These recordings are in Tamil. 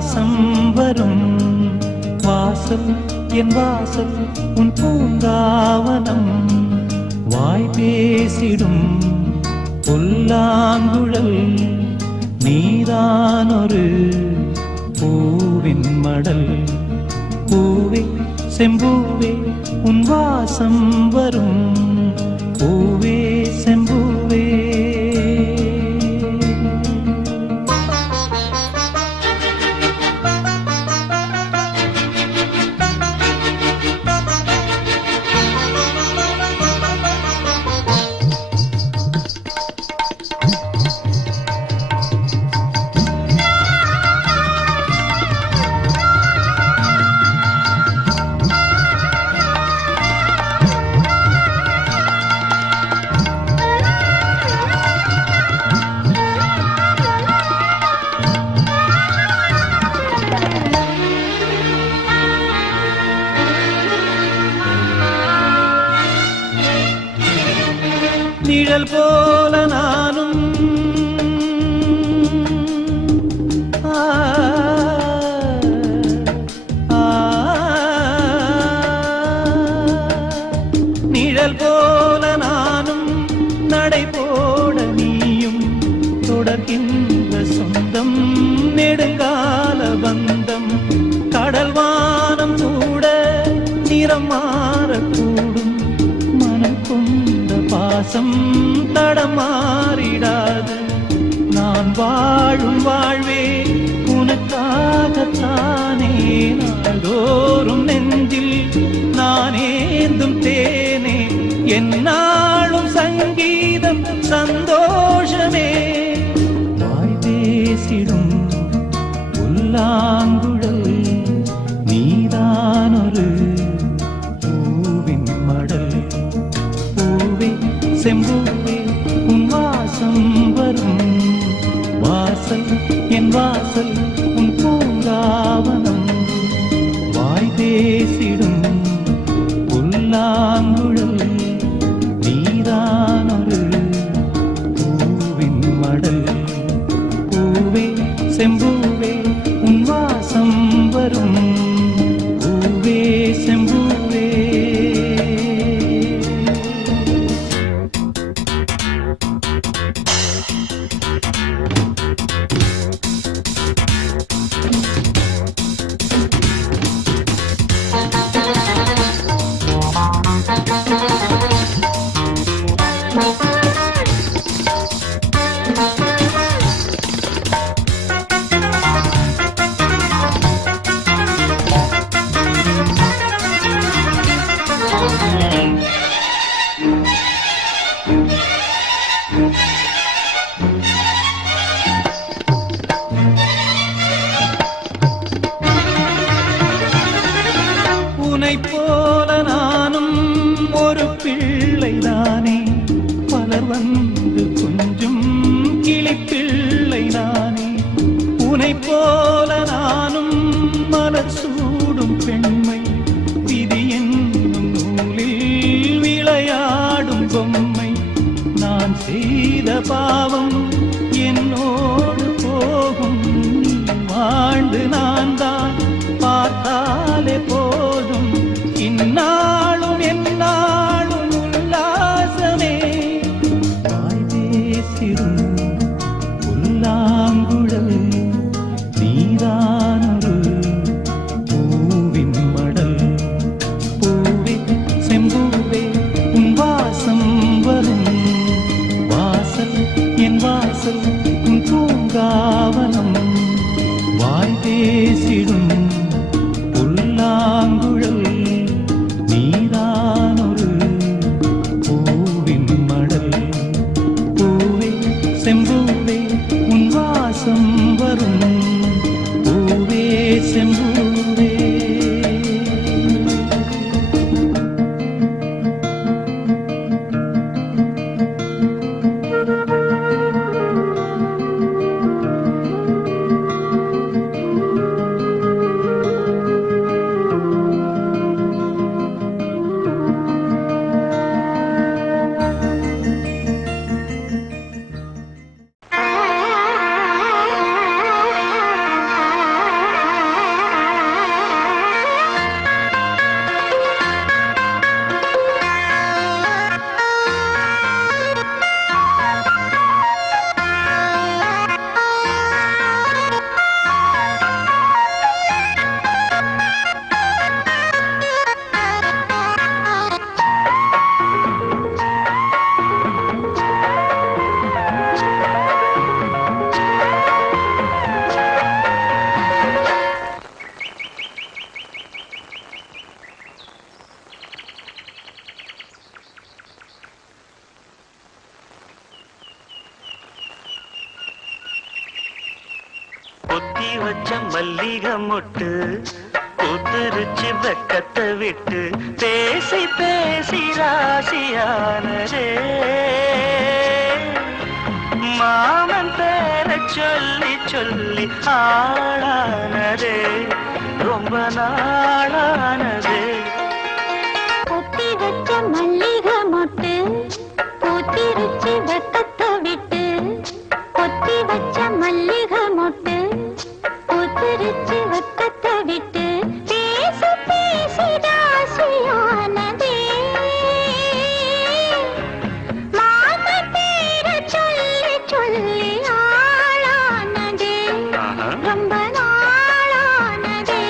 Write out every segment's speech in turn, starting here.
வாசம் வரும். வாசல் என் வாசல் உன் பூங்காவனம். வாய் பேசிடும் புல்லாங்குழல் நீதான் ஒரு பூவின் மடல். பூவே செம்பூவே உன் வாசம் வரும். பூவே செம்பூவே நிழல் போல நானும் நிழல் போல நானும் நடை போட நீயும் தொடர்கின்ற சொந்தம் நெடுங்கால பந்தம். கடல் வானம் கூட நிறம் மாறக்கூடும். மனம் கொண்ட பாசம் தடமாறிடாது. நான் வாழும் வாழ்வே உனக்காகத்தானே. நாள்தோறும் நெஞ்சில் நானேந்தும் தேனே. என்னாலும் சங்கீதம் சந்தோஷமே. வாய் பேசிடும் புல்லாங்குழல் நீதான் ஒரு பூவின் மடல். பூவே செம்பூவே உன் வாசம் வரும். வாசல் என் வாசல் உன் பூங்காவனம். வாய் பேசிடும் புல்லாங்குழல் நீதான் ஒரு பூவின் மடல். பூவே செம்பூவே உன் வாசம் வரும். பூவே செம்பூவே உன்னைப் போல நானும் ஒரு பிள்ளைதானே. பலர் வந்து கொஞ்சம் கிளிப்பிள்ளை நானே. உன்னைப் போல நானும் மலர் சூடும் பெண்மை. விதி என்னும் நூலில் விளையாடும் பொம்மை. நான் செய்த பாவம் என்னோடு போகும். வாழ்ந்து நான் தான் பார்த்தாலே போதும். இந்நாளும் எந்நாளும் உல்லாசமே. வாய் பேசிடும் புல்லாங்குழல் நீதான் ஒரு பூவின் மடல். பூவே செம்பூவே உன் வாசம் வரும். வாசல் என் வாசல் பொத்தி வச்ச மல்லிகை மொட்டு பூத்துருச்சு வெக்கத்தை விட்டு பேசி பேசி ராசியானதே மாமன் பேர சொல்லி சொல்லி ஆளானதே ரொம்ப நாளானதே பொத்தி வச்ச மல்லிகை மொட்டு பூத்திருச்சு வெக்கத்தை விட்டு பொத்தி வச்ச மல்லிகை மொட்டு பூத்திருச்சு வெக்கத்தை விட்டு பேசி பேசி ராசியானதே மாமன் பேர சொல்லி சொல்லி ஆளானதே ரொம்ப நாளானதே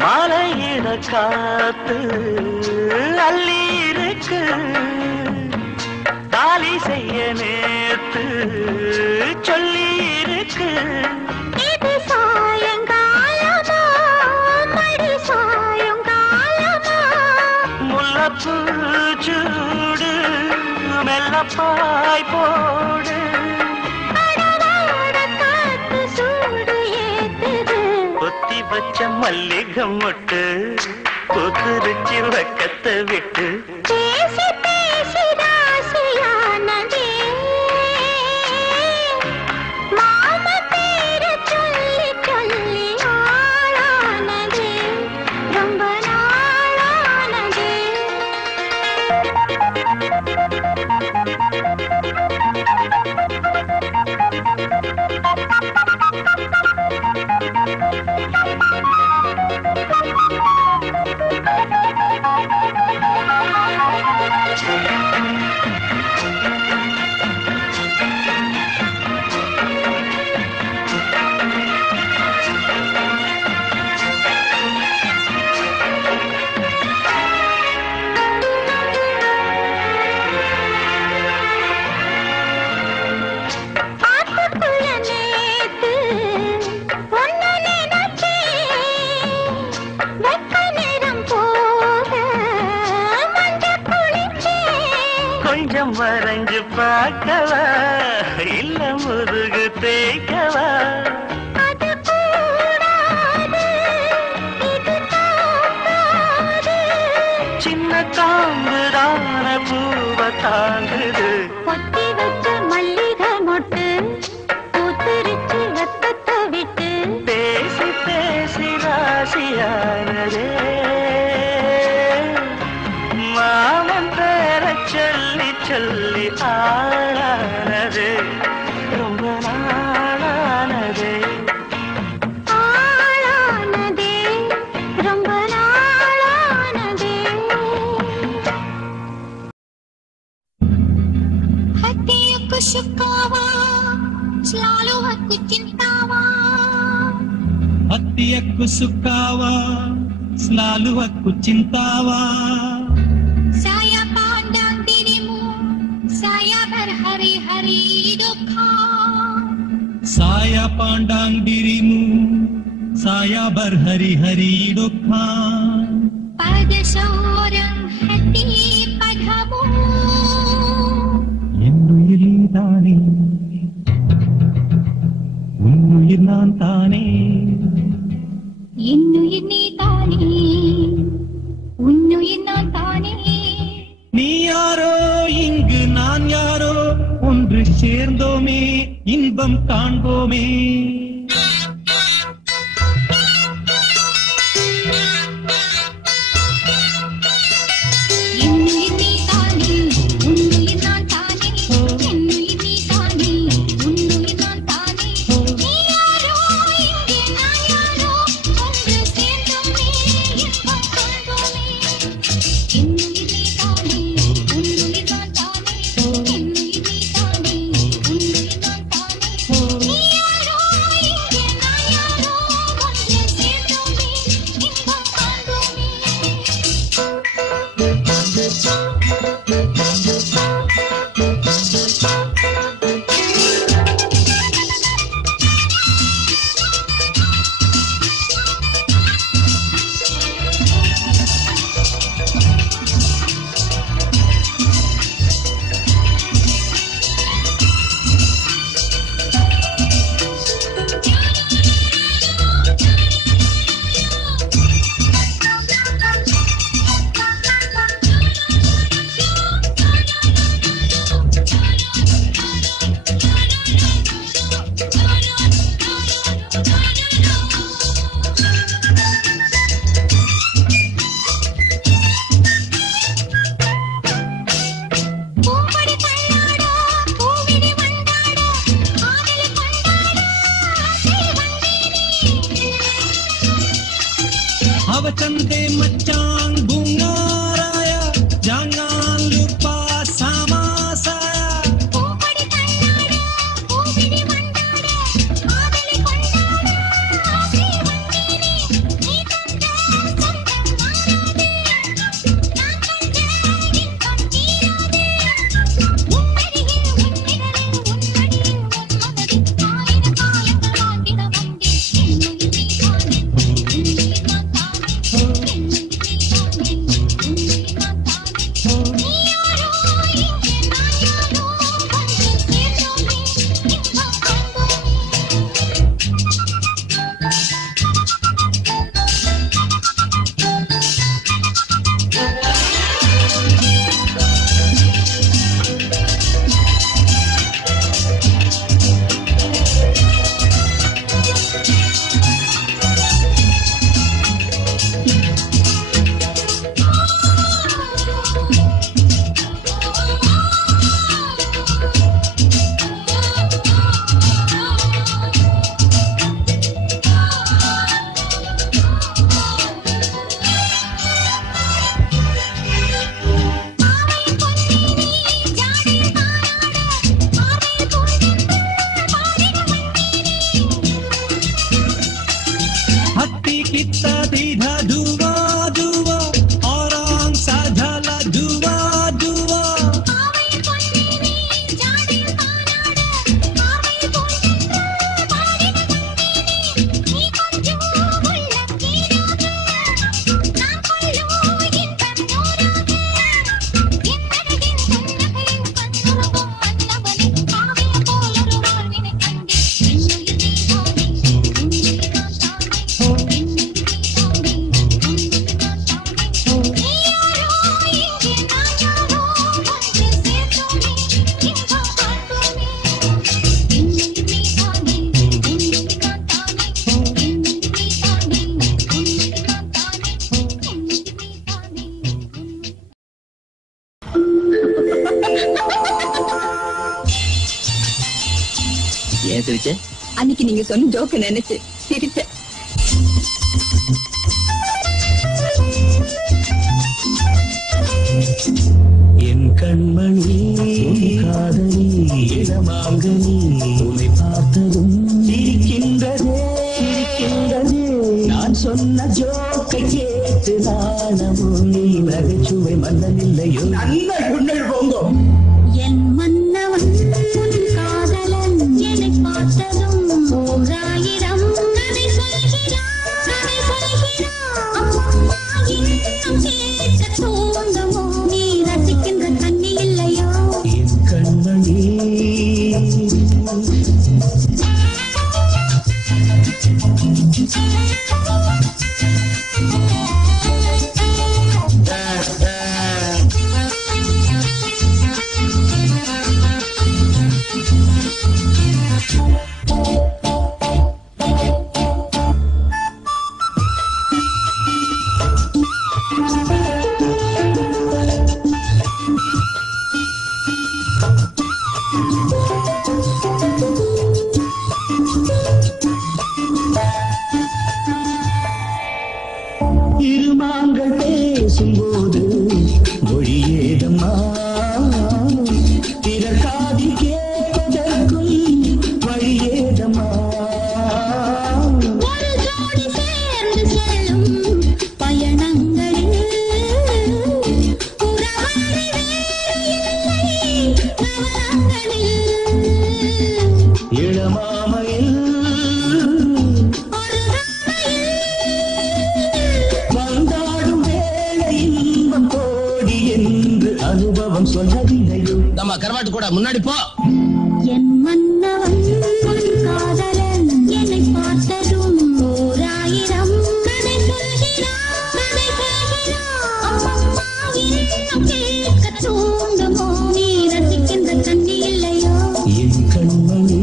மாலையிட காத்து அள்ளி இருக்கு தாலி செய்ய நேத்து சொல்லி இருக்கு இது சாயங்காலமா மடி சாயங்காலமா முல்லப்பூ சூடு மெல்லப்பாய் போடு அடவாட காத்து சூடு ஏத்துது பொத்தி வச்ச மல்லிகை மொட்டு பூத்துருச்சு வெக்கத்தை விட்டு பேசி பேசி ராசியானதே மாம பேர சொல்லி சொல்லி ஆளானதே ரொம்ப நாளானதே ஆத்துக்குள்ள நேத்து ஒன்னு நினைச்சேன் வெக்க நேரம் போக மஞ்ச குளிச்சேன் கொஞ்சம் வரைஞ்சு பார்க்கவா இல்ல முதுகு தேய்க்கவா அது கூடாது இது தாங்காது சின்ன காம்புதான பூவை தாங்குது பொத்தி வச்ச மல்லிகை மொட்டு பூத்திருச்சு வெக்கத்தை விட்டு பேசி பேசி ராசியானதே மாமன் பேர சொல்லி சொல்லி ஆளானது ரொம்ப நாளானதே ஆளானதே ரொம்ப நாளானதே hati aku sukawa selalu aku cintawa hati aku sukawa selalu aku cintawa saya pandang dirimu saya berhari-hari duka saya pandang dirimu saya berhari-hari duka pada seorang hati padamu என்னுயிர் நீதானே உன்னுயிர் நான் தானே என்னுயிர் நீதானே உன்னுயிர் நான் தானே நீ யாரோ இங்கு நான் யாரோ ஒன்று சேர்ந்தோமே இன்பம் காண்போமே என்னுயிர் நீதானே உன்னுயிர் நான் தானே என்னுயிர் நீதானே உன்னுயிர் நான் தானே நீ யாரோ இங்கே நான் யாரோ ஒன்று சேர்ந்தோமே இன்பம் காண்போமே என்னுயிர் நீதானே உன்னுயிர் நான் தானே चंदे मचान बुंगाराया jangan lupa sama saya பூப்படி கண்ணாட பூவிடி மண்டாட காதலி கொண்டாட ஆசை வந்தேனே நீ தந்த சொந்தம் மாறாதே நான் கண்ட இன்பம் தீராதே உன்னடியில் உன்னிடலில் உன்னடியில் உன் மனதில் ஆயிரம் காலங்கள் வாழ்ந்திட வந்தேன் என்னுயிர் நீதானே உன்னுயிர் நான் தானே என்னுயிர் நீதானே உன்னுயிர் நான் தானே நீ யாரோ இங்கே நான் யாரோ ஒன்று சேர்ந்தோமே இன்பம் hati kita tidak dua-dua orang sajalah dua-dua ஏன் சிரிச்ச? அன்னைக்கு நீங்க சொன்ன ஜோக்க நினைச்சு சிரிச்ச. என் கண்மணி காதலி இடமாங்கனி உன்னை பார்த்ததும் சிரிக்கின்றதே சிரிக்கின்றதே நான் சொன்ன ஜோக்கை கேட்டு நாணமும் நீ நகைச்சுவை மன்னனில்லையோ நல்ல குண்டல் போங்கோ என் மன்னவன் உன் காதலன் என்னை பார்த்ததும் ஓராயிரம் கதை சொல்கிறான் அம்மம்மா இன்னும் கேட்க தூண்டுமோ நீ ரசிக்கின்ற கண்ணி இல்லையோ என் கண்மணி இருமாங்கள் பேசும்போது மொழியேதம்மா பிறர் காதில் கேட்பதற்கும் வழியேதம்மா ஒரு ஜோடி சேர்ந்து செல்லும் பயணங்களில் உறவாடி வேறு இல்லை நவரங்களில் இளமாமையில் ஒரு ராமையில் வந்தாடும் வேளை இன்பம் கோடி என்று அனுபவம் சொல்லவில்லையோ நம்ம கருவாட்டு கூட முன்னாடி போ. என் மன்னவன் உன் காதலன் என்னை பார்த்ததும் ஓராயிரம் கதை சொல்கிறான் அம்மம்மா இன்னும் கேட்க தூண்டுமோ நீ ரசிக்கின்ற கண்ணி இல்லையோ என் கண்மணி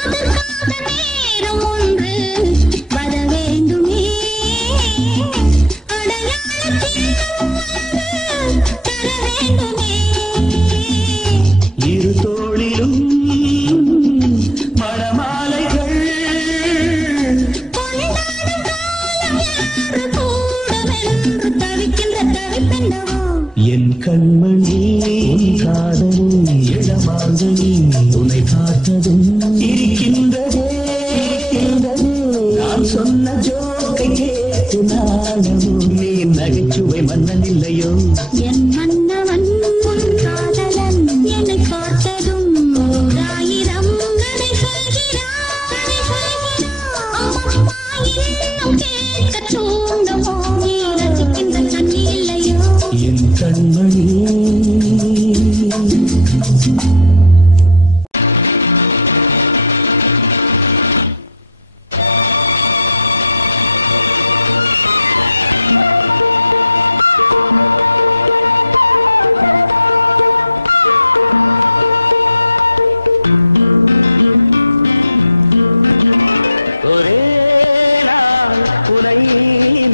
அதற்காக நேரம் ஒன்று வர வேண்டுமே, அடையாளத்தில் தர வேண்டுமே. இரு தோளிலும் மணமாலைகள் கொண்டாடும் காலம் யாரு கூடமென்று தவிக்கின்ற தவிப்பென்னவோ. என் கண்மணி உன் காதலும் இளமாங்கனி உன்னை காத்ததும் இருக்கின்றதே. நான் சொன்ன ஜோக்கை கேட்டு நாளமும் நீ நகைச்சுவை மன்னன் இல்லையோ. என் மன்னவன் உன் காதலன் என்னை பார்த்ததும் ஓராயிரம் கதை சொல்கிறான். அம்மம்மா இன்னும் கேட்க தூண்டுமோ, நீ ரசிக்கின்ற கண்ணி இல்லையோ. என் கண்மணி ஒரே நாள் உனை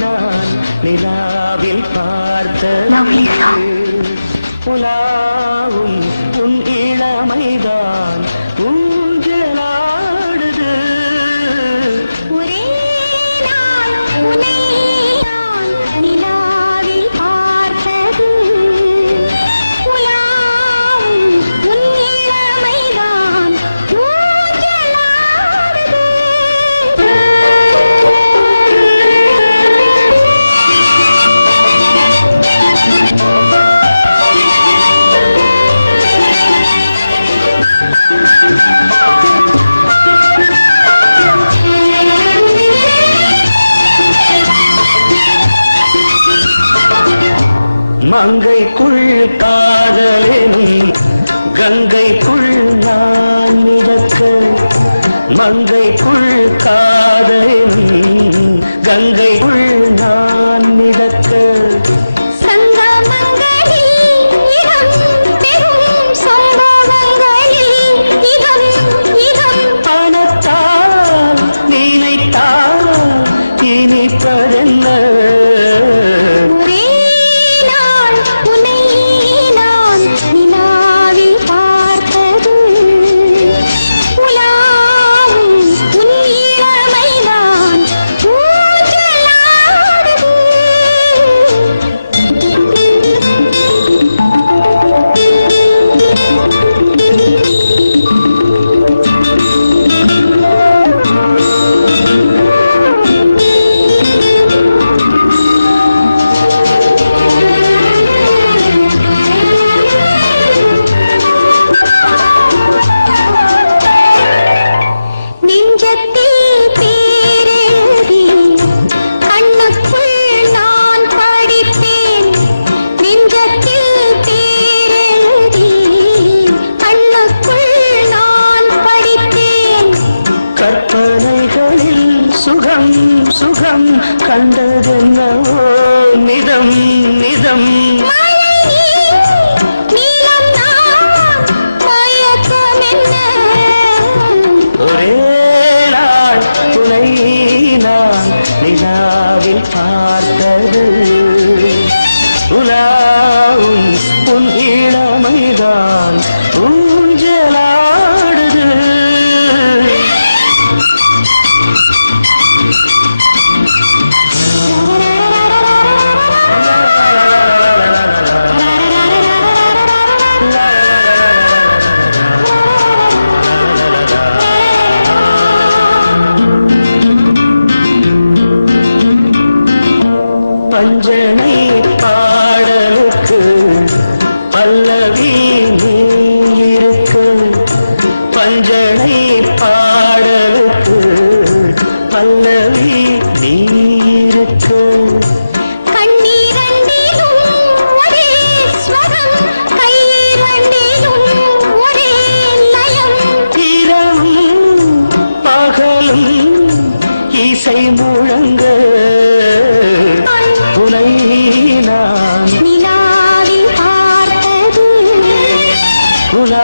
நான் நிலாவில் பார்த்தது புலாவும் உன் இளமைதான் ஊஞ்சலாடுது. ஒரே நாள் உன்னை நான் நிலாவில் பார்த்தது, உலாவும் உன் இளமைதான் ஊஞ்சலாடுது. மங்கைக்குள் காதலினும் கங்கைக்குள் நான் மிதக்க, மங்கைக்குள் காதலினும் கங்கைக்குள் நான் மிதக்க. சங்கமங்களில் இடம் பெறும் சம்பவங்களில் இடம் பணத்தால் நினைத்தால் இனிப்பதென்ன. ஒரே நாள் உன்னை நான் நிலாவில் பார்த்தது, உலாவும் உன் இளமைதான் ஊஞ்சலாடுது. நெஞ்சத்தில் பேரெழுதி கண்ணுக்குள் நான் படித்தேன், நெஞ்சத்தில் பேரெழுதி கண்ணுக்குள் நான் படித்தேன். கற்பனைகளில் சுகம் சுகம் கண்டதென்னவோ நிதம் நிதம். நீலம் நான் மயக்கம் என்ன. ஒரே நாள் உனை நான் நிலாவில் பார்த்தது, உலாவும் உன் இளமைதான் ஊஞ்சலாடுது. பஞ்சனை பாடலுக்கு பல்லவி நீ இருக்கு, பஞ்சனை பாடலுக்கு பல்லவி நீ இருக்கு. கண்ணீரண்டிலும் ஒரே ஸ்வரம், கைரண்டிலும் ஒரே லயம். இரவும் பகலும் இசை முழங்க உனை நான் நிலாவில் பார்த்தது, உலா